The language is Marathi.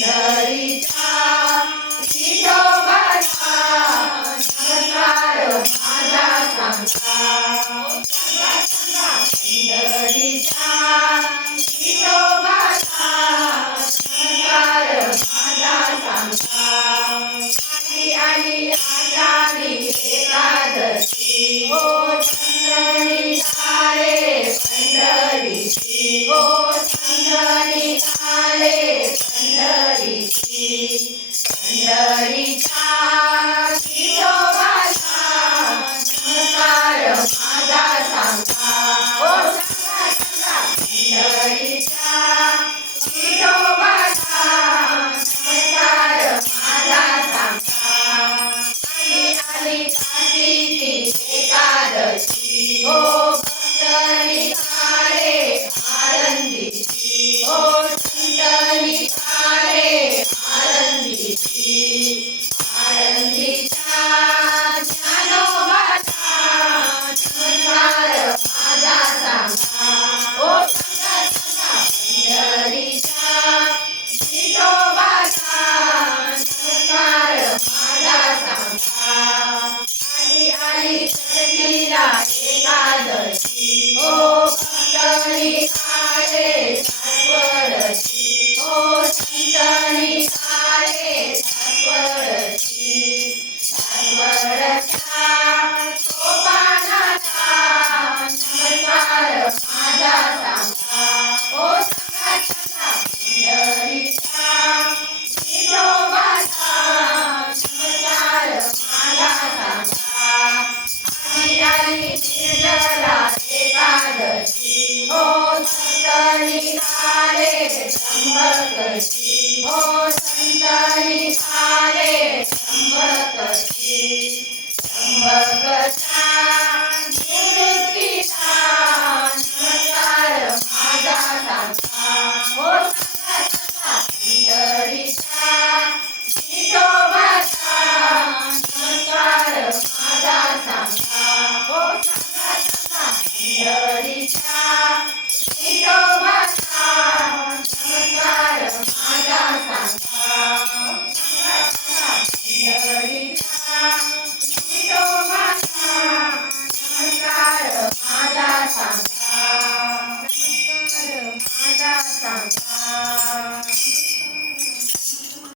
पंढरीचा विठोबाचा नमस्कार माझा सांगा पंढरीचा विठोबाचा नमस्कार माझा सांगा आली आषाढी एकादशी हो चंद्रनी आले पंढरीची हो चंद्रनी आले पंढरीची पंढरीचा विठोबाचा नमस्कार माझा सांगा हो सांगा पंढरीचा विठोबाचा नमस्कार माझा सांगा आली कार्तिकी एकादशी हो भक्तनी आले आनंदीची हो संतनी आले आनंदीची आनंदीचा ज्ञानोबाचा नमस्कार माझा सांगा हो सांगा पंढरीचा विठोबाचा नमस्कार माझा सांगा आली षष्ठीला एकादशी हो भक्तनी आले